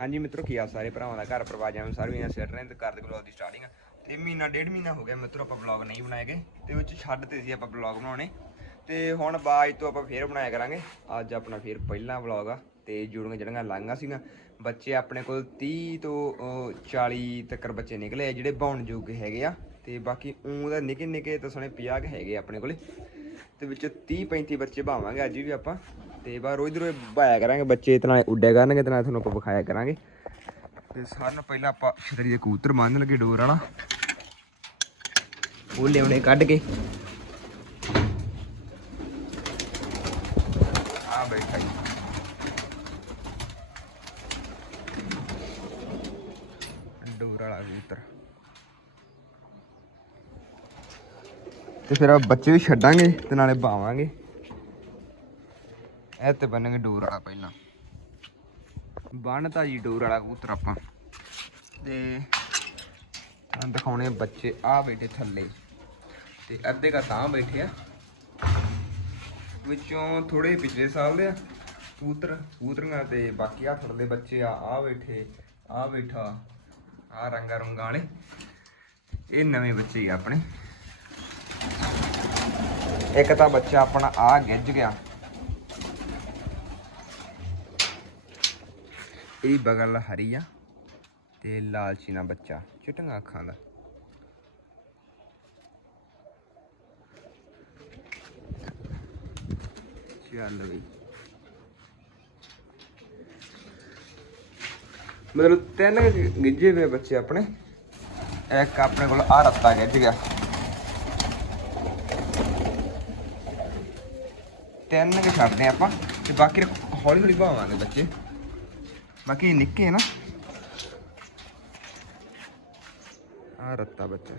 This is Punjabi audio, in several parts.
ਹਾਂਜੀ ਮਿੱਤਰੋ ਕੀ ਆ ਸਾਰੇ ਭਰਾਵਾਂ ਦਾ? ਘਰ ਪਰਿਵਾਰ ਜਿਵੇਂ ਸਾਰੇ ਵੀਆਂ ਸਿਰ ਰਹੇ ਤੇ ਕਰਦੇ ਬਲੌਗ ਦੀ ਸਟਾਰਟਿੰਗ ਤੇ ਮਹੀਨਾ ਡੇਢ ਮਹੀਨਾ ਹੋ ਗਿਆ ਮਿੱਤਰੋ ਆਪਾਂ ਬਲੌਗ ਨਹੀਂ ਬਣਾਏ ਗਏ। ਤੇ ਵਿੱਚ ਛੱਡ ਤੇ ਸੀ ਆਪਾਂ ਬਲੌਗ ਬਣਾਉਣੇ। ਤੇ ਹੁਣ ਬਾਅਦ ਤੋਂ ਆਪਾਂ ਫੇਰ ਬਣਾਇਆ ਕਰਾਂਗੇ। ਅੱਜ ਆਪਣਾ ਫੇਰ ਪਹਿਲਾ ਬਲੌਗ ਆ। ਤੇ ਜੁੜੀਆਂ ਜਿਹੜੀਆਂ ਲਾਂਘਾਂ ਸੀਗਾ ਬੱਚੇ ਆਪਣੇ ਕੋਲ 30 ਤੋਂ ਅਹ, 40 ਤੱਕ ਬੱਚੇ ਨਿਕਲੇ ਆ ਜਿਹੜੇ ਬਾਉਣ ਯੋਗ ਹੈਗੇ ਆ। ਤੇ ਬਾਕੀ ਉਹ ਦਾ ਨਿੱਕੇ ਨਿੱਕੇ ਤਾਂ ਸੋਹਣੇ 50 ਕੁ ਹੈਗੇ ਆ ਆਪਣੇ ਕੋਲੇ। ਤੇ ਵਿੱਚ 30 35 ਬੱਚੇ ਭਾਵਾਂਗੇ ਅੱਜ ਵੀ ਆਪਾਂ। ਤੇ ਬਾਹਰ ਰੋਜ਼ ਰੋਜ਼ ਭਾਇਆ ਕਰਾਂਗੇ, ਬੱਚੇ ਤੇ ਨਾਲੇ ਉੱਡਿਆ ਕਰਨਗੇ ਤੇ ਨਾਲੇ ਤੁਹਾਨੂੰ ਆਪਾਂ ਵਿਖਾਇਆ ਕਰਾਂਗੇ। ਤੇ ਸਾਰਿਆਂ ਨੂੰ ਪਹਿਲਾਂ ਆਪਾਂ ਛਤਰੀ ਦੇ ਕਬੂਤਰ ਮੰਨ ਲੱਗੇ ਡੋਰ ਵਾਲਾ। ਉਹ ਲਿਆਉਣੇ ਕੱਢ ਕੇ। ਆ ਬੈਠਾ ਜੀ ਡੋਰ ਵਾਲਾ ਕਬੂਤਰ। ਤੇ ਫਿਰ ਆ ਬੱਚੇ ਵੀ ਛੱਡਾਂਗੇ ਤੇ ਨਾਲੇ ਬਾਵਾਂਗੇ। ਇਹ ਤੇ ਬੰਨਾਂਗੇ ਡੋਰ ਵਾਲਾ ਪਹਿਲਾਂ। ਬੰਨਤਾ ਜੀ ਡੋਰ ਵਾਲਾ ਕਬੂਤਰ ਆਪਾਂ। ਤੇ ਤੁਹਾਨੂੰ ਦਿਖਾਉਣੇ ਬੱਚੇ ਆ ਬੈਠੇ ਥੱਲੇ। ਤੇ ਅੱਧੇ ਕਾ ਤਾਂ ਬੈਠੇ ਆ। ਵਿੱਚੋਂ ਥੋੜੇ ਪਿਛਲੇ ਸਾਲ ਦੇ ਆ ਕਬੂਤਰ, ਕਬੂਤਰੀਆਂ ਤੇ ਬਾਕੀ ਆ ਥੱਲੇ ਬੱਚੇ ਆ ਆ ਬੈਠੇ ਆ ਬੈਠਾ ਆ ਰੰਗਾ ਰੰਗਾਂ ਵਾਲੇ। ਇਹ ਨਵੇਂ ਬੱਚੇ ਹੀ ਆ ਆਪਣੇ। ਇੱਕ ਤਾਂ ਬੱਚਾ ਆਪਣਾ ਆ ਗਿੱਜ ਗਿਆ। ਇਹਦੀ ਬਗਲ ਹਰੀ ਆ ਤੇ ਲਾਲ ਚੀਨਾ ਬੱਚਾ, ਚਿੱਟੀਆਂ ਅੱਖਾਂ ਦਾ। ਚੱਲ ਬਈ। ਮਤਲਬ ਤਿੰਨ ਗਿੱਜੇ ਹੋਏ ਬੱਚੇ ਆਪਣੇ। ਇੱਕ ਆਪਣੇ ਕੋਲ ਆ ਰੱਤਾ ਗਿੱਜ ਗਿਆ। ਤਿੰਨ ਕੇ ਛੱਡਦੇ ਆਪਾਂ ਤੇ ਬਾਕੀ ਹੌਲੀ ਹੌਲੀ ਭਾਵਾਂਗੇ ਬੱਚੇ। ਬਾਕੀ ਇਹ ਨਿੱਕੇ ਨਾ। ਆ ਰੱਤਾ ਬੱਚਾ।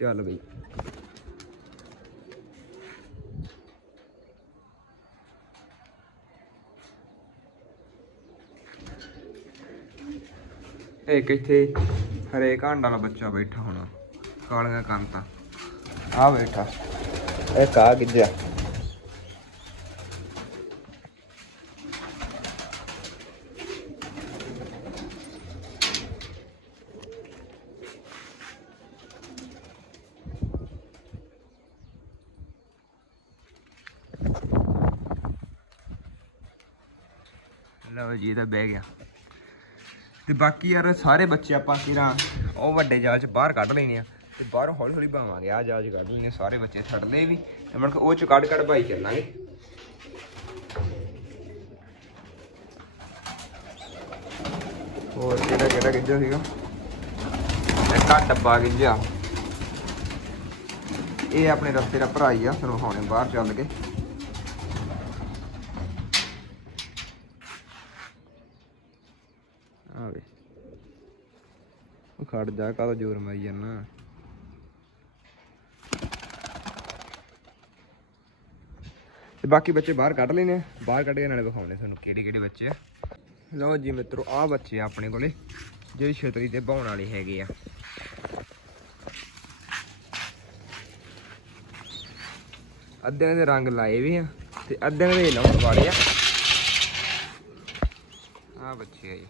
ਚੱਲ ਬਈ। ਇੱਕ ਇੱਥੇ ਹਰੇ ਘਾਂਡਾ ਵਾਲਾ ਬੱਚਾ ਬੈਠਾ ਹੋਣਾ। ਕਾਲੀਆਂ ਕੰਤਾਂ ਆ ਬੈਠਾ। ਇੱਕ ਆ ਗਿੱਜਿਆ ਲਓ ਜੀ ਇਹਦਾ ਬਹਿ ਗਿਆ। ਤੇ ਬਾਕੀ ਯਾਰ ਸਾਰੇ ਬੱਚੇ ਆਪਾਂ ਕਿਰਾਂ ਉਹ ਵੱਡੇ ਜਹਾਜ਼ ਬਾਹਰ ਕੱਢ ਲੈਣੇ ਆ। ਤੇ ਬਾਹਰੋਂ ਹੌਲੀ ਹੌਲੀ ਭਾਵਾਂਗੇ ਆ ਜਾਲ ਕੱਢ ਲੈਣੇ ਸਾਰੇ ਬੱਚੇ ਛੱਡਦੇ ਵੀ। ਤੇ ਮਨ ਉਹ ਚ ਕੱਢ ਕੱਢ ਭਾਈ ਚੱਲਾਂਗੇ। ਹੋਰ ਕਿਹੜਾ ਕਿਹੜਾ ਗਿੱਜਾ ਸੀਗਾ? ਇੱਕ ਡੱਬਾ ਗਿੱਜਾ ਇਹ ਆਪਣੇ ਰਸਤੇ ਦਾ ਭਰਾ ਹੀ ਆ ਤੁਹਾਨੂੰ ਹੁਣੇ ਬਾਹਰ ਚੱਲ ਕੇ। ਖੜ ਜਾ, ਕਾਹਦਾ ਜ਼ੋਰ ਮਾਰੀ ਜਾਨਾ ਤੇ ਬਾਕੀ ਬੱਚੇ ਬਾਹਰ ਕੱਢ ਲੈਨੇ ਆ। ਬਾਹਰ ਕੱਢ ਕੇ ਨਾਲੇ ਵਿਖਾਉਣੇ ਤੁਹਾਨੂੰ ਕਿਹੜੇ ਕਿਹੜੇ ਬੱਚੇ ਆ। ਲਓ ਜੀ ਮਿੱਤਰੋ, ਆਹ ਬੱਚੇ ਆ ਆਪਣੇ ਕੋਲੇ, ਜਿਹੜੇ ਛਤਰੀ ਤੇ ਬਾਉਣ ਵਾਲੇ ਹੈਗੇ ਆ। ਅੱਧਿਆਂ ਦੇ ਰੰਗ ਲਾਏ ਵੀ ਆ ਤੇ ਅੱਧਿਆਂ ਦੇ ਲਾਉਣ ਵਾਲੇ ਆ। ਆ ਬੱਚੇ ਆ ਜੀ।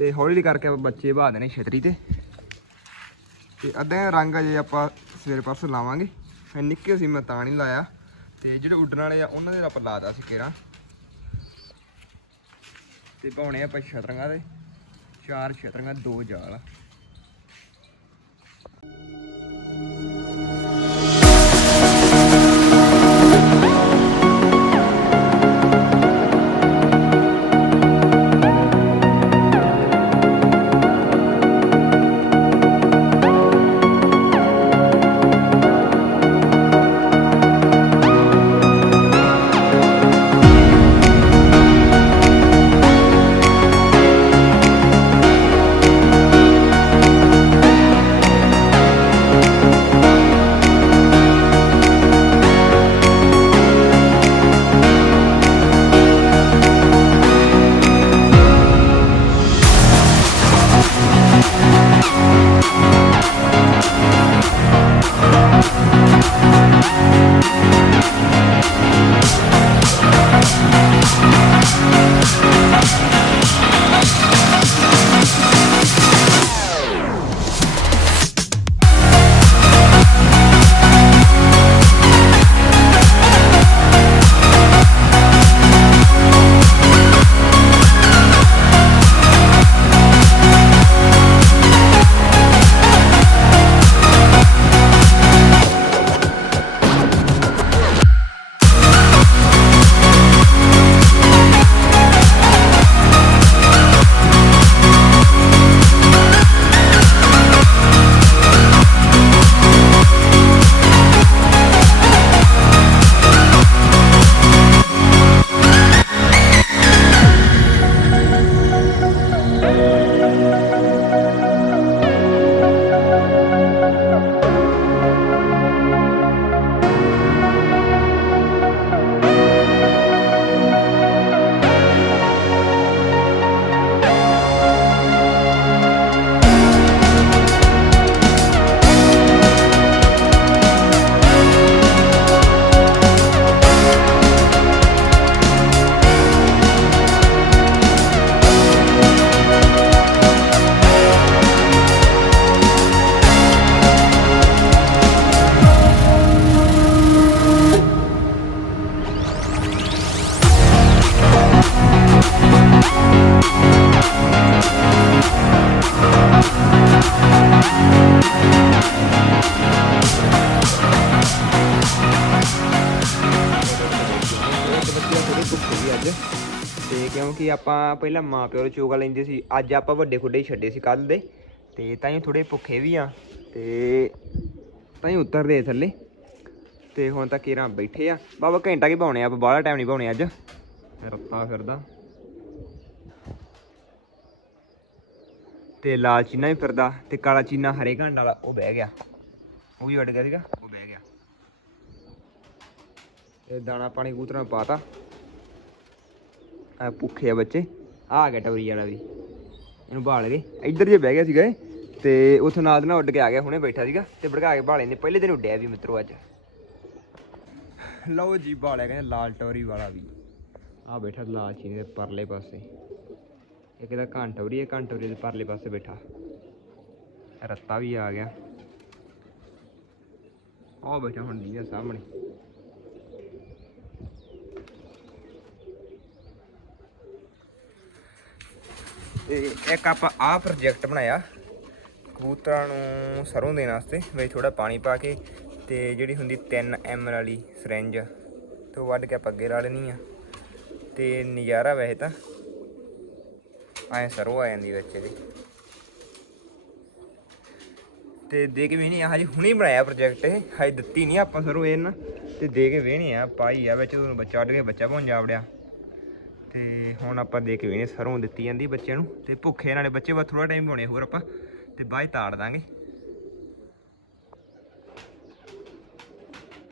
ਤੇ ਹੌਲੀ ਹੌਲੀ ਕਰਕੇ ਆਪਾਂ ਬੱਚੇ ਬਹਾ ਦੇਣੇ ਛਤਰੀ ਤੇ। ਤੇ ਅੱਧੇ ਰੰਗ ਅਜੇ ਆਪਾਂ ਸਵੇਰੇ ਪਰਸੋਂ ਲਾਵਾਂਗੇ। ਫਿਰ ਨਿੱਕੇ ਸੀ, ਮੈਂ ਤਾਂ ਨਹੀਂ ਲਾਇਆ। ਤੇ ਜਿਹੜੇ ਉੱਡਣ ਵਾਲੇ ਆ, ਉਹਨਾਂ ਦੇ ਆਪਾਂ ਲਾਦਾ ਸੀ ਕੇਰਾਂ। ਤੇ ਪਾਉਣੇ ਆਪਾਂ ਛਤਰੀਆਂ ਦੇ। ਚਾਰ ਛਤਰੀਆਂ, ਦੋ ਜਾਲ ਭੁੱਖੇ ਤੇ ਕਿਉਂਕਿ ਆਪਾਂ ਪਹਿਲਾਂ ਮਾਂ ਪਿਓ ਨੂੰ ਚੋਗਾ ਲੈਂਦੇ ਸੀ, ਅੱਜ ਆਪਾਂ ਵੱਡੇ ਖੁੱਡੇ ਛੱਡੇ ਸੀ ਕੱਲ ਦੇ, ਤੇ ਤਾਂ ਹੀ ਥੋੜੇ ਭੁੱਖੇ ਵੀ ਆ, ਤੇ ਤਾਂ ਹੀ ਉਤਰਦੇ ਥੱਲੇ, ਤੇ ਹੁਣ ਤਾਂ ਕੇਰਾਂ ਬੈਠੇ ਆ। ਬਾਬਾ ਘੰਟਾ ਕੀ ਪਾਉਣੇ ਆਪਾਂ? ਬਾਹਲਾ ਟਾਈਮ ਨਹੀਂ ਪਾਉਣੇ ਅੱਜ। ਰੱਤਾ ਫਿਰਦਾ। ਤੇ ਲਾਲ ਚੀਨਾ ਵੀ ਫਿਰਦਾ, ਤੇ ਕਾਲਾ ਚੀਨਾ ਹਰੇ ਘੰਡ ਵਾਲਾ, ਉਹ ਬਹਿ ਗਿਆ। ਉਹ ਵੀ ਵੱਡ ਗਿਆ ਸੀਗਾ, ਉਹ ਬਹਿ ਗਿਆ। ਤੇ ਦਾਣਾ ਪਾਣੀ ਕੂਤਰਾਂ ਪਾਤਾ ਆ ਭੁੱਖੇ ਆ ਬੱਚੇ। ਆ ਗਿਆ ਟੌਰੀ ਵਾਲਾ ਵੀ। ਇਹਨੂੰ ਭਾਲ ਗਏ ਇੱਧਰ ਜੇ ਬਹਿ ਗਿਆ ਸੀਗਾ ਇਹ, ਤੇ ਉਥੋਂ ਨਾਲ ਦੀ ਨਾਲ ਉੱਡ ਕੇ ਆ ਗਿਆ, ਹੁਣੇ ਬੈਠਾ ਸੀਗਾ, ਤੇ ਭੜਕਾ ਕੇ ਭਾਲੇ ਨੇ ਪਹਿਲੇ ਦਿਨ ਉੱਡਿਆ ਵੀ ਮਿੱਤਰੋ ਅੱਜ। ਲਓ ਜੀ ਭਾਲਿਆ ਕਹਿੰਦੇ ਲਾਲ ਟੌਰੀ ਵਾਲਾ ਵੀ। ਆ ਬੈਠਾ ਲਾਲ ਚੀਨੀ ਦੇ ਪਰਲੇ ਪਾਸੇ। ਇੱਕ ਇਹਦਾ ਘੰਟੌਰੀ ਹੈ ਘੰਟੌਰੀ ਦੇ ਪਰਲੇ ਪਾਸੇ ਬੈਠਾ। ਰੱਤਾ ਵੀ ਆ ਗਿਆ। ਆ ਬੈਠਾ ਹੁਣ ਲੀਆ ਸਾਹਮਣੇ। ਤੇ ਇੱਕ ਆਪਾਂ ਆਹ ਪ੍ਰੋਜੈਕਟ ਬਣਾਇਆ ਕਬੂਤਰਾਂ ਨੂੰ ਸਰੋਂ ਦੇਣ ਵਾਸਤੇ, ਵਿੱਚ ਥੋੜਾ ਪਾਣੀ ਪਾ ਕੇ ਤੇ ਜਿਹੜੀ ਹੁੰਦੀ 3 ਐਮ ਵਾਲੀ ਸਿਰੰਜ ਤੋਂ ਵੱਢ ਕੇ ਆਪਾਂ ਅੱਗੇ ਲਾ ਲੈਣੀ ਆ। ਤੇ ਨਜ਼ਾਰਾ ਵੈਸੇ ਤਾਂ ਐ ਸਰੋਂ ਆ ਜਾਂਦੀ ਵਿੱਚ ਇਹਦੇ। ਤੇ ਦੇ ਕੇ ਵੀ ਨਹੀਂ ਹਜੇ ਹੁਣੇ ਬਣਾਇਆ ਪ੍ਰੋਜੈਕਟ ਇਹ, ਹਜੇ ਦਿੱਤੀ ਨਹੀਂ ਆਪਾਂ ਸਰੋਂ ਇਹਨਾਂ। ਨਾ ਤੇ ਦੇ ਕੇ ਵੇਹਣੇ ਆ, ਪਾਈ ਆ, ਵਿੱਚ ਤੁਹਾਨੂੰ ਬੱਚਾ ਉੱਡ ਕੇ ਬੱਚਾ ਪਹੁੰਚ ਜਾਵੜਿਆ ਤੇ ਹੁਣ ਆਪਾਂ ਦੇਖ ਕੇ ਵੇਹਣੇ ਸਰੋਂ ਦਿੱਤੀ ਜਾਂਦੀ ਬੱਚਿਆਂ ਨੂੰ ਤੇ ਭੁੱਖੇ ਨਾਲੇ ਬੱਚੇ ਬਸ ਥੋੜਾ ਟਾਈਮ ਹੋਣੇ ਹੋਰ ਆਪਾਂ ਤੇ ਬਾਅਦ 'ਚ ਤਾੜ ਦਾਂਗੇ।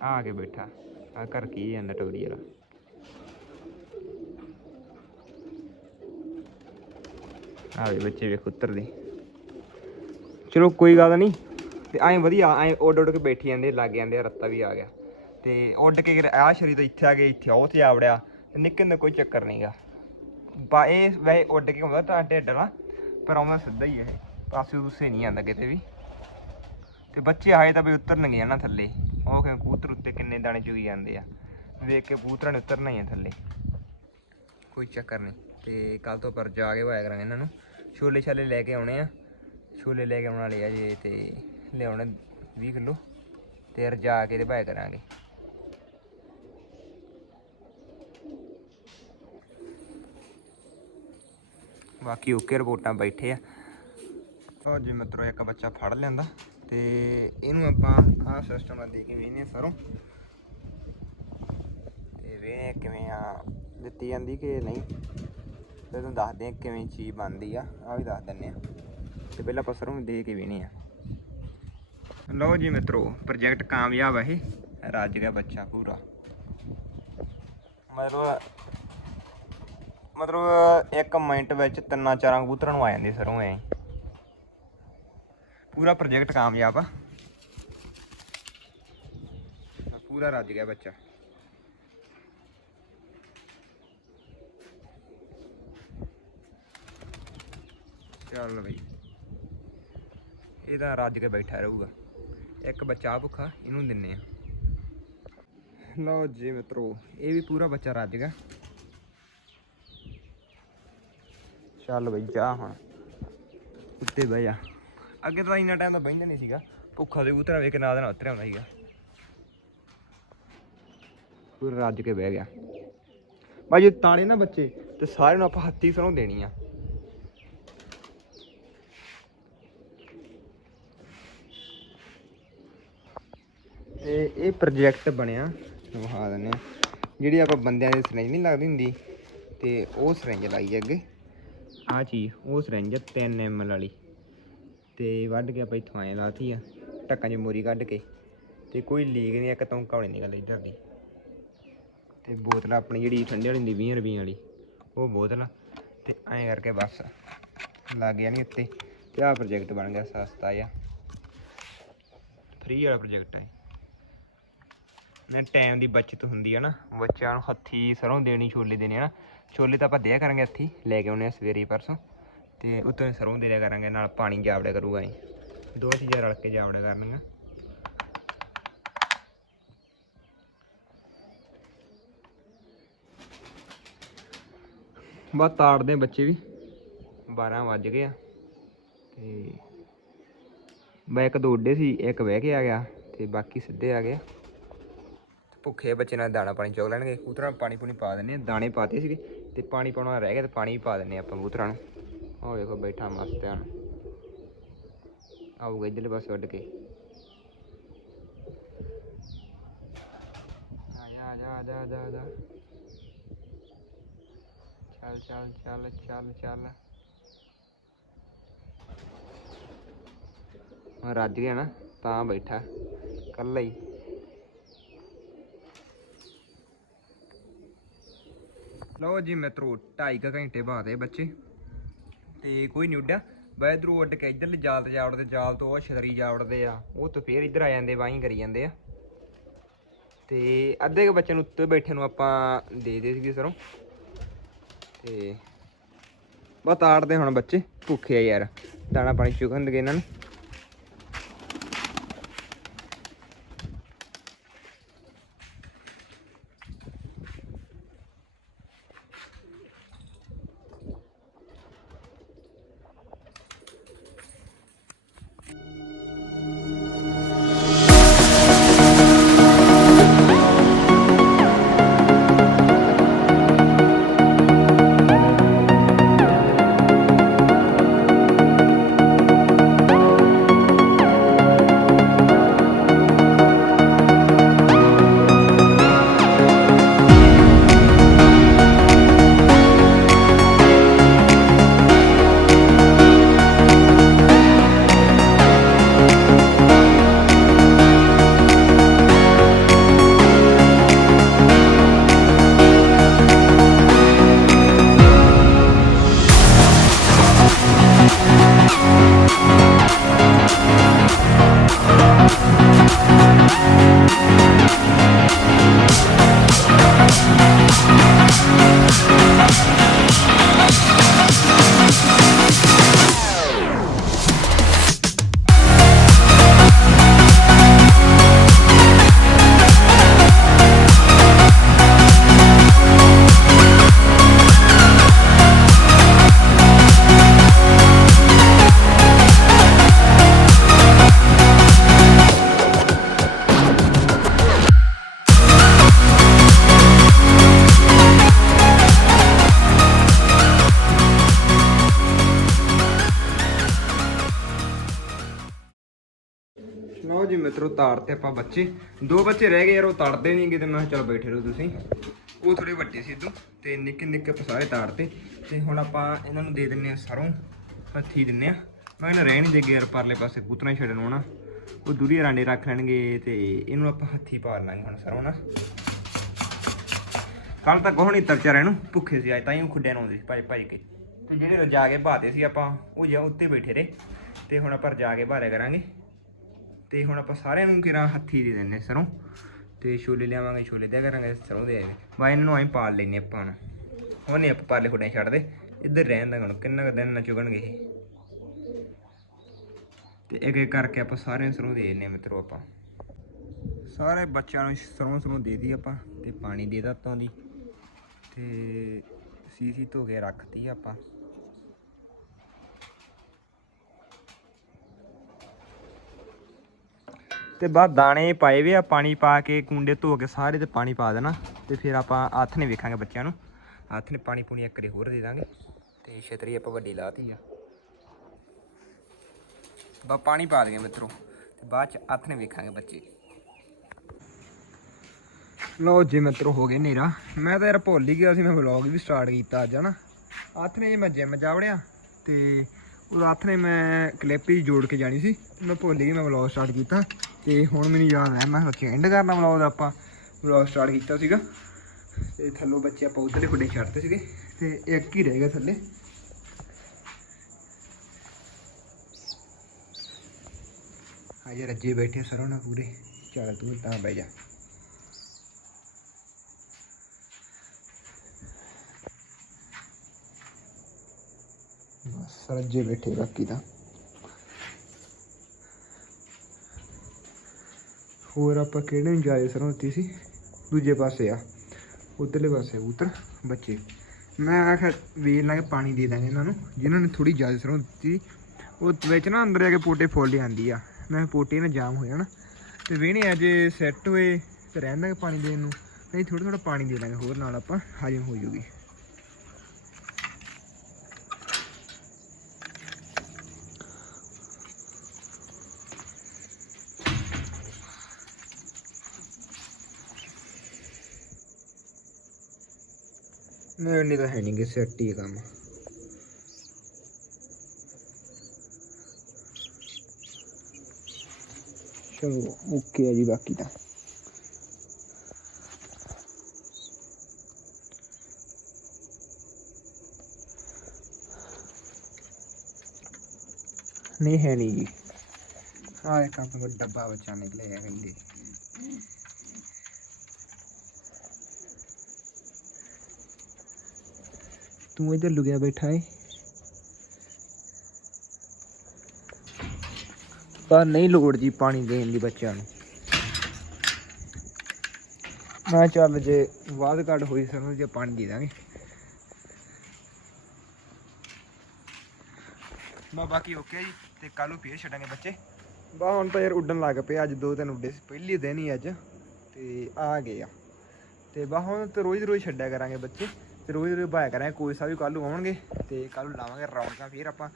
ਆ ਕੇ ਬੈਠਾ ਆ ਕਰ ਕੀ ਜਾਂਦਾ ਟੋਰੀ ਵਾਲਾ? ਆ ਵੀ ਬੱਚੇ ਵੇਖ ਉਤਰਦੇ ਚਲੋ ਕੋਈ ਗੱਲ ਨਹੀਂ ਤੇ ਐਂ ਵਧੀਆ ਐਂ ਉੱਡ ਉੱਡ ਕੇ ਬੈਠੀ ਜਾਂਦੇ ਲੱਗ ਜਾਂਦੇ ਆ, ਰੱਤਾ ਵੀ ਆ ਗਿਆ। ਤੇ ਉੱਡ ਕੇ ਆ ਸ਼ਰੀ ਤਾਂ ਇੱਥੇ ਆ ਗਏ ਇੱਥੇ ਉਹ ਤੇ ਆਵੜਿਆ ਨਿੱਕਣ ਦਾ ਕੋਈ ਚੱਕਰ ਨਹੀਂਗਾ ਬਾ, ਇਹ ਵੈਸੇ ਉੱਡ ਕੇ ਆਉਂਦਾ ਤਾਂ ਢਿੱਡ ਨਾਲ ਪਰ ਆਉਂਦਾ ਸਿੱਧਾ ਹੀ ਇਹ। ਪਾਸੇ ਦੂਸੇ ਨਹੀਂ ਆਂਦਾ ਕਿਤੇ ਵੀ। ਤੇ ਬੱਚੇ ਆਏ ਤਾਂ ਵੀ ਉਤਰਨਗੇ ਨਾ ਥੱਲੇ। ਉਹ ਕਿ ਕਬੂਤਰ ਉੱਤੇ ਕਿੰਨੇ ਦਾਣੇ ਚੁਗੀ ਜਾਂਦੇ ਆ। ਵੇਖ ਕੇ ਕਬੂਤਰਾਂ ਨੇ ਉਤਰਨਾ ਹੀ ਆ ਥੱਲੇ। ਕੋਈ ਚੱਕਰ ਨਹੀਂ ਤੇ ਕੱਲ ਤੋਂ ਪਰ ਜਾ ਕੇ ਵਾਇਆ ਕਰਾਂਗੇ ਇਹਨਾਂ ਨੂੰ। ਛੋਲੇ ਛਾਲੇ ਲੈ ਕੇ ਆਉਣੇ ਆ। ਛੋਲੇ ਲੈ ਕੇ ਆਉਣ ਵਾਲੇ ਆ ਜੇ ਤੇ ਲਿਆਉਣੇ 20 ਕਿਲੋ। ਤੇ ਰਜਾ ਕੇ ਤੇ ਵਾਇਆ ਕਰਾਂਗੇ। ਬਾਕੀ ਓਕੇ ਰਿਪੋਰਟਾਂ ਬੈਠੇ ਆ। ਉਹ ਜੀ ਮਿੱਤਰੋ, ਇੱਕ ਬੱਚਾ ਫੜ ਲੈਂਦਾ ਤੇ ਇਹਨੂੰ ਆਪਾਂ ਆਹ ਸਿਸਟਮ ਨਾਲ ਦੇ ਕੇ ਵੇਨੇ ਸਰੋਂ ਤੇ ਵੇਨੇ ਕਿਵੇਂ ਆ, ਦਿੱਤੀ ਜਾਂਦੀ ਕਿ ਨਹੀਂ? ਤੇ ਤੁਹਾਨੂੰ ਦੱਸਦੇ ਆ ਕਿਵੇਂ ਚੀਜ਼ ਬਣਦੀ ਆ ਆ ਵੀ ਦੱਸ ਦਿੰਨੇ ਆ ਤੇ ਪਹਿਲਾਂ ਆਪਾਂ ਸਰੋਂ ਦੇ ਕੇ ਵੇਨੇ ਆ ਲਓ ਜੀ ਮਿੱਤਰੋ ਪ੍ਰੋਜੈਕਟ ਕਾਮਯਾਬ ਆ ਇਹ, ਰੱਜ ਗਿਆ ਬੱਚਾ ਪੂਰਾ। ਮਤਲਬ ਮਤਲਬ ਇੱਕ ਮਿੰਟ ਵਿੱਚ ਤਿੰਨਾਂ ਚਾਰਾਂ ਕਬੂਤਰਾਂ ਨੂੰ ਆ ਜਾਂਦੇ ਸਰੋਂ ਐ ਪੂਰਾ ਪ੍ਰੋਜੈਕਟ ਕਾਮਯਾਬ ਆ। ਪੂਰਾ ਰੱਜ ਗਿਆ ਬੱਚਾ। ਚੱਲ ਬਈ। ਇਹਦਾ ਰੱਜ ਕੇ ਬੈਠਾ ਰਹੂਗਾ। ਇੱਕ ਬੱਚਾ ਆਹ ਭੁੱਖਾ, ਇਹਨੂੰ ਦਿੰਨੇ ਆ। ਲਓ ਜੀ ਮਿੱਤਰੋ, ਇਹ ਵੀ ਪੂਰਾ ਬੱਚਾ ਰੱਜ ਗਿਆ। ਚੱਲ ਬਈ, ਜਾ ਹੁਣ। ਉੱਤੇ ਬਹਿ ਜਾ। ਅੱਗੇ ਤਾਂ ਇੰਨਾ ਟਾਈਮ ਤਾਂ ਬਹਿੰਦਾ ਨਹੀਂ ਸੀਗਾ। ਭੁੱਖਾ ਦੇ ਉਤਰਾ ਵੇਖ ਨਾ ਨਾਲ ਦੇ ਉਤਰਿਆ ਹੁੰਦਾ ਸੀਗਾ। ਪੂਰਾ ਰੱਜ ਕੇ ਬਹਿ ਗਿਆ। ਬਾਈ, ਜੇ ਤਾਣੇ ਨਾ ਬੱਚੇ, ਤੇ ਸਾਰਿਆਂ ਨੂੰ ਆਪਾਂ ਹੱਥੀ ਸਰੋਂ ਦੇਣੀ ਆ। ਤੇ ਇਹ ਪ੍ਰੋਜੈਕਟ ਬਣਿਆ ਵਿਖਾ ਦਿੰਦੇ ਆ। ਜਿਹੜੀ ਆਪਾਂ ਬੰਦਿਆਂ ਦੀ ਸਿਰੰਜ ਨਹੀਂ ਲੱਗਦੀ ਹੁੰਦੀ, ਤੇ ਉਹ ਸਿਰੰਜ ਲਾਈ ਅੱਗੇ। ਆ ਚੀਜ਼, ਉਹ ਸਿਰੰਜ 3 ml ਵਾਲੀ। ਤੇ ਵੱਢ ਕੇ ਆਪਾਂ ਇੱਥੋਂ ਆਏ ਲਾਤੀ ਆ, ਢੱਕਾਂ 'ਚ ਮੋਰੀ ਕੱਢ ਕੇ। ਤੇ ਕੋਈ ਲੀਕ ਨਹੀਂ, ਇੱਕ ਤੌਂਕਾ ਨਹੀਂ ਨਿਕਲਦਾ ਇੱਧਰ ਦੀ ਤੇ ਬੋਤਲ ਆਪਣੀ ਜਿਹੜੀ ਠੰਡੇ ਵਾਲੀ ਹੁੰਦੀ 20 ਰੁਪਏ ਵਾਲੀ, ਉਹ ਬੋਤਲ ਤੇ ਐਂ ਕਰਕੇ ਬਸ, ਲੱਗ ਗਿਆ ਨਹੀਂ ਉੱਤੇ। ਤੇ ਆਹ ਪ੍ਰੋਜੈਕਟ ਬਣ ਗਿਆ, ਸਸਤਾ ਜਿਹਾ। ਫ੍ਰੀ ਵਾਲਾ ਪ੍ਰੋਜੈਕਟ ਹੈ ਨਾ ਟਾਈਮ ਦੀ ਬਚਤ ਹੁੰਦੀ ਹੈ ਨਾ, ਬੱਚਿਆਂ ਨੂੰ ਹੱਥੀ ਸਰੋਂ ਦੇਣੀ, ਛੋਲੇ ਦੇਣੇ ਆ ਨਾ। ਛੋਲੇ ਤਾਂ ਆਪਾਂ ਦਿਆ ਕਰਾਂਗੇ ਇੱਥੇ ਲੈ ਕੇ ਆਉਣੇ ਆ ਸਵੇਰੇ ਪਰਸੋਂ। ਤੇ ਉੱਤੋਂ ਸਰੋਂ ਦੇ ਦਿਆ ਕਰਾਂਗੇ, ਨਾਲ ਪਾਣੀ ਜਾਵੜਿਆ ਕਰੂਗਾ ਨਹੀਂ ਦੋ ਚੀਜ਼ਾਂ ਰਲ ਕੇ ਜਾਵੜਿਆ ਕਰਨੀਆਂ। ਬਸ ਤਾੜਦੇ ਆ ਬੱਚੇ ਵੀ। 12 ਵੱਜ ਗਏ ਆ। ਤੇ ਮੈਂ ਇੱਕ ਦੋ ਉੱਡੇ ਸੀ, ਇੱਕ ਬਹਿ ਕੇ ਆ ਗਿਆ ਤੇ ਬਾਕੀ ਸਿੱਧੇ ਆ ਗਏ ਭੁੱਖੇ ਬੱਚੇ, ਨਾਲ ਦਾਣਾ ਪਾਣੀ ਚੋਗ ਲੈਣਗੇ। ਕਬੂਤਰਾਂ ਨੂੰ ਪਾਣੀ ਪੂਣੀ ਪਾ ਦਿੰਨੇ ਦਾਣੇ ਪਾਤੇ ਸੀਗੇ। ਤੇ ਪਾਣੀ ਪਾਉਣਾ ਰਹਿ ਗਿਆ ਤੇ ਪਾਣੀ ਵੀ ਪਾ ਦਿੰਨੇ ਆ ਆਪਾਂ ਕਬੂਤਰਾਂ ਨੂੰ। ਉਹ ਵੇਖੋ ਬੈਠਾ ਮਸਤ ਹਨ ਆਊਗਾ ਇੱਧਰਲੇ ਪਾਸੇ ਉੱਡ ਕੇ। ਆ ਜਾ ਆ ਜਾ ਆ ਜਾ ਆ ਜਾ ਚੱਲ ਚੱਲ ਚੱਲ ਚੱਲ ਚੱਲ। ਰੱਜ ਗਿਆ ਨਾ, ਤਾਂ ਬੈਠਾ। ਕੱਲਾ ਹੀ। ਲਓ ਜੀ ਮਿੱਤਰੋ 2.5 ਘੰਟੇ ਬਾਅਦ ਇਹ ਬੱਚੇ। ਤੇ ਕੋਈ ਨਹੀਂ ਉੱਡਿਆ। ਬਈ ਇਧਰੋਂ ਉੱਡ ਕੇ ਇਧਰਲੇ ਜਾਲ ਤੇ ਜਾ ਵੜਦੇ ਜਾਲ ਤੋਂ ਉਹ ਛਤਰੀ ਜਾ ਵੜਦੇ ਆ। ਉਹ ਤੋਂ ਫੇਰ ਇੱਧਰ ਆ ਜਾਂਦੇ, ਵਾਹੀਂ ਕਰੀ ਜਾਂਦੇ ਆ। ਤੇ ਅੱਧੇ ਕੁ ਬੱਚੇ ਨੂੰ ਉੱਤੇ ਬੈਠੇ ਨੂੰ ਆਪਾਂ ਦੇ ਦੇ ਸੀਗੇ ਸਰੋਂ। ਤੇ ਬਸ ਤਾੜਦੇ ਹੁਣ ਬੱਚੇ, ਭੁੱਖੇ ਆ ਯਾਰ। ਦਾਣਾ ਪਾਣੀ ਚੁਗਣ ਦੇ ਇਹਨਾਂ ਨੂੰ। ਮਿੱਤਰੋ ਤਾੜ ਤੇ ਆਪਾਂ ਬੱਚੇ। ਦੋ ਬੱਚੇ ਰਹਿ ਗਏ ਯਾਰ, ਉਹ ਤੜਦੇ ਨਹੀਂ ਕਿਤੇ ਮੈਂ ਕਿਹਾ ਚਲੋ ਬੈਠੇ ਰਹੋ ਤੁਸੀਂ। ਉਹ ਥੋੜੇ ਵੱਡੇ ਸੀ ਇਦੋਂ ਤੇ ਨਿੱਕੇ ਨਿੱਕੇ ਆਪਾਂ ਸਾਰੇ ਤਾੜਤੇ ਤੇ। ਹੁਣ ਆਪਾਂ ਇਹਨਾਂ ਨੂੰ ਦੇ ਦਿੰਨੇ ਆ ਸਰੋਂ, ਹੱਥੀ ਦਿੰਨੇ ਆ। ਮੈਂ ਇਹਨਾਂ ਰਹਿ ਨਹੀਂ ਦੇਗੇ ਯਾਰ ਪਰਲੇ ਪਾਸੇ ਕਬੂਤਰਾਂ ਛੱਡਣ ਨੂੰ ਉਹ ਦੂਰੀ ਰਾਂਡੇ ਰੱਖ ਲੈਣਗੇ ਤੇ ਇਹਨੂੰ ਆਪਾਂ ਹੱਥੀ ਪਾਰ ਲਾਂਗੇ ਹੁਣ ਸਰੋਂ ਨਾ ਕੱਲ ਤੱਕ ਉਹ ਨਹੀਂ ਤਰਚਾ ਨੂੰ, ਭੁੱਖੇ ਸੀ ਅੱਜ, ਤਾਂ ਹੀ ਉਹ ਖੁੱਡਿਆਂ ਨੂੰ ਆਉਂਦੇ ਸੀ ਭਾਈ ਭਾਈ ਕੇ। ਤੇ ਜਿਹੜੇ ਰਜਾ ਕੇ ਭਾਤੇ ਸੀ ਆਪਾਂ, ਉਹ ਜਾਂ ਉੱਤੇ ਬੈਠੇ ਰਹੇ। ਤੇ ਹੁਣ ਆਪਾਂ ਰਜਾ ਕੇ ਬਾਰੇ ਕਰਾਂਗੇ। ਤੇ ਹੁਣ ਆਪਾਂ ਸਾਰਿਆਂ ਨੂੰ ਕਿਰਾ ਹੱਥੀ ਦੇ ਦਿੰਨੇ ਸਰੋਂ। ਤੇ ਛੋਲੇ ਲਿਆਵਾਂਗੇ, ਛੋਲੇ ਦਿਆ ਕਰਾਂਗੇ, ਸਰੋਂ ਦੇ ਵਾ ਇਹਨਾਂ ਨੂੰ ਐਂ ਪਾਲ ਲੈਨੇ ਆਪਾਂ ਹੁਣ। ਉਹ ਨਹੀਂ ਆਪਾਂ ਪਾਲੇ ਖੁੱਡੇ ਛੱਡਦੇ। ਇੱਧਰ ਰਹਿਣ ਦਾ ਹੁਣ, ਕਿੰਨਾ ਕੁ ਦਿਨ ਨਾ ਚੁਗਣਗੇ ਇਹ। ਤੇ ਇੱਕ ਇੱਕ ਕਰਕੇ ਆਪਾਂ ਸਾਰਿਆਂ ਨੂੰ ਸਰੋਂ ਦੇ ਦਿੰਨੇ ਆ ਮਿੱਤਰੋ ਆਪਾਂ। ਸਾਰੇ ਬੱਚਿਆਂ ਨੂੰ ਸਰੋਂ ਸਰੋਂ ਦੇ ਦੀ ਆਪਾਂ, ਤੇ ਪਾਣੀ ਦੇ ਦਿੱਤਾ ਦੀ ਤੇ ਸੀਸੀ ਧੋ ਕੇ ਰੱਖਤੀ ਆਪਾਂ। ਤੇ ਬਾਅਦ ਦਾਣੇ ਪਾਏ ਵੇ ਆ, ਪਾਣੀ ਪਾ ਕੇ ਕੁੰਡੇ ਧੋ ਕੇ ਸਾਰੇ ਤੇ ਪਾਣੀ ਪਾ ਦੇਣਾ ਤੇ ਫਿਰ ਆਪਾਂ ਹੱਥ ਨੇ ਵੇਖਾਂਗੇ ਬੱਚਿਆਂ ਨੂੰ। ਹੱਥ ਨੇ ਪਾਣੀ ਪੂਣੀ ਇੱਕ ਵਾਰੀ ਹੋਰ ਦੇ ਦਾਂਗੇ ਤੇ ਛਤਰੀ ਆਪਾਂ ਵੱਡੀ ਲਾਤੀ ਆ। ਬਾ ਪਾਣੀ ਪਾ ਦਈਏ ਮਿੱਤਰੋ, ਤੇ ਬਾਅਦ ਚ ਹੱਥ ਨੇ ਵੇਖਾਂਗੇ ਬੱਚੇ। ਲਓ ਜੀ ਮਿੱਤਰੋ, ਹੋ ਗਏ ਨੇਰਾ ਮੈਂ ਤਾਂ ਯਾਰ ਭੁੱਲ ਹੀ ਗਿਆ ਸੀ, ਮੈਂ ਵਲੌਗ ਵੀ ਸਟਾਰਟ ਕੀਤਾ ਅੱਜ, ਹਨਾ। ਹੱਥ ਨੇ ਜੇ ਮੈਂ ਜਿਮ ਜਾ ਵੜਿਆ ਤੇ ਉਹ ਹੱਥ ਨੇ ਮੈਂ ਕਲਿੱਪ ਹੀ ਜੋੜ ਕੇ ਜਾਣੀ ਸੀ। ਮੈਂ ਭੁੱਲ ਗਈ ਮੈਂ ਵਲੌਗ ਸਟਾਰਟ ਕੀਤਾ। ਤੇ ਹੁਣ ਮੈਨੂੰ ਯਾਦ ਆਇਆ, ਮੈਂ ਸੋਚਿਆ ਐਂਡ ਕਰਨਾ ਵਲੌਗ ਆਪਾਂ। ਵਲੌਗ ਸਟਾਰਟ ਕੀਤਾ ਸੀਗਾ। ਤੇ ਥੱਲੋਂ ਬੱਚੇ ਆਪਾਂ ਉਧਰਲੇ ਖੁੱਡੇ ਛੱਡਤੇ ਸੀਗੇ। ਤੇ ਇੱਕ ਹੀ ਰਹਿ ਗਿਆ ਥੱਲੇ। ਹਜੇ ਰੱਜੇ ਬੈਠੇ ਸਰੋਂ ਨਾ ਪੂਰੇ। ਚੱਲ ਤੂੰ ਤਾਂ ਬਹਿ ਜਾ। ਬਸ, ਰੱਜੇ ਬੈਠੇ ਬਾਕੀ ਤਾਂ। ਹੋਰ ਆਪਾਂ ਕਿਹੜੇ ਨੂੰ ਜਾਏ ਸਰੋਂ ਦਿੱਤੀ ਸੀ? ਦੂਜੇ ਪਾਸੇ ਆ। ਉਧਰਲੇ ਪਾਸੇ ਕਬੂਤਰ, ਬੱਚੇ। ਮੈਂ ਆਖਿਆ, ਵੇਲ ਲਾ ਕੇ ਪਾਣੀ ਦੇ ਦਾਂਗੇ ਇਹਨਾਂ ਨੂੰ। ਜਿਨ੍ਹਾਂ ਨੇ ਥੋੜੀ ਜ਼ਿਆਦਾ ਸਰੋਂ ਦਿੱਤੀ ਉਹ ਵਿੱਚ ਨਾ ਅੰਦਰ ਜਾ ਕੇ ਪੋਟੇ ਫੁੱਲ ਜਾਂਦੀ ਆ। ਮੈਂ ਪੋਟੇ ਨਾ ਜਾਮ ਹੋ ਜਾਣ ਤੇ ਵੇਹਣੇ ਅੱਜ ਸੈੱਟ ਹੋਏ ਤੇ ਰਹਿਣ ਦਾਂਗੇ ਪਾਣੀ ਦੇਣ ਨੂੰ। ਨਹੀਂ ਥੋੜਾ ਥੋੜਾ ਪਾਣੀ ਦੇ ਲਾਂਗੇ ਹੋਰ ਨਾਲ ਆਪਾਂ, ਹਜਮ ਹੋ ਜੂਗੀ। ਨਹੀਂ ਨਹੀਂ ਤਾਂ ਹੈ ਨਹੀਂ ਕਿ ਸੈੱਟ ਹੀ ਕੰਮ। ਚਲੋ ਓਕੇ ਆ ਜੀ ਬਾਕੀ ਤਾਂ। ਨਹੀਂ ਹੈ ਨਹੀਂ ਜੀ। ਆ ਇੱਕ ਆਪਣਾ ਕੋਲ ਡੱਬਾ ਬੱਚਾ ਨਿਕਲਿਆ ਤੂੰ ਇੱਧਰ ਲੁਕਿਆ ਬੈਠਾ ਏ। ਪਰ ਨਹੀਂ ਲੋੜ ਜੀ ਪਾਣੀ ਦੇਣ ਦੀ ਬੱਚਿਆਂ ਨੂੰ। ਮੈਂ ਚੱਲ ਜੇ ਬਾਅਦ ਘੱਟ ਹੋਈ ਸਾਨੂੰ ਜੇ ਪਾਣੀ ਦੇ ਦਾਂਗੇ। ਬਾ ਬਾਕੀ ਓਕੇ ਜੀ ਤੇ ਕੱਲ ਨੂੰ ਫੇਰ ਛੱਡਾਂਗੇ ਬੱਚੇ। ਬਾ ਹੁਣ ਤਾਂ ਯਾਰ ਉੱਡਣ ਲੱਗ ਪਏ ਅੱਜ ਦੋ ਤਿੰਨ ਉੱਡੇ ਸੀ ਪਹਿਲੀ ਦਿਨ ਹੀ ਅੱਜ ਤੇ ਆ ਗਏ ਆ। ਤੇ ਬਾ ਹੁਣ ਤੇ ਰੋਜ਼ ਰੋਜ਼ ਛੱਡਿਆ ਕਰਾਂਗੇ ਬੱਚੇ। ਤੇ ਰੋਜ਼ ਰੋਜ਼ ਬਾਇਆ ਕਰਾਂਗੇ, ਕੋਈ ਸਾਹਿਬ ਵੀ ਕੱਲ ਨੂੰ ਆਉਣਗੇ ਤੇ ਕੱਲ ਨੂੰ ਲਾਵਾਂਗੇ ਰੌਣਕਾਂ ਫੇਰ ਆਪਾਂ।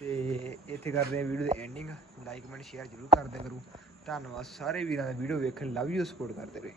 ਤੇ ਇੱਥੇ ਕਰਦੇ ਹਾਂ ਵੀਡੀਓ ਦੀ ਐਂਡਿੰਗ ਲਾਈਕ ਕਮੈਂਟ ਸ਼ੇਅਰ ਜ਼ਰੂਰ ਕਰ ਦਿਆ ਕਰੋ। ਧੰਨਵਾਦ ਸਾਰੇ ਵੀਰਾਂ ਦਾ ਵੀਡੀਓ ਵੇਖਣ ਲਵ ਯੂ ਸਪੋਰਟ ਕਰਦੇ ਰਹੇ।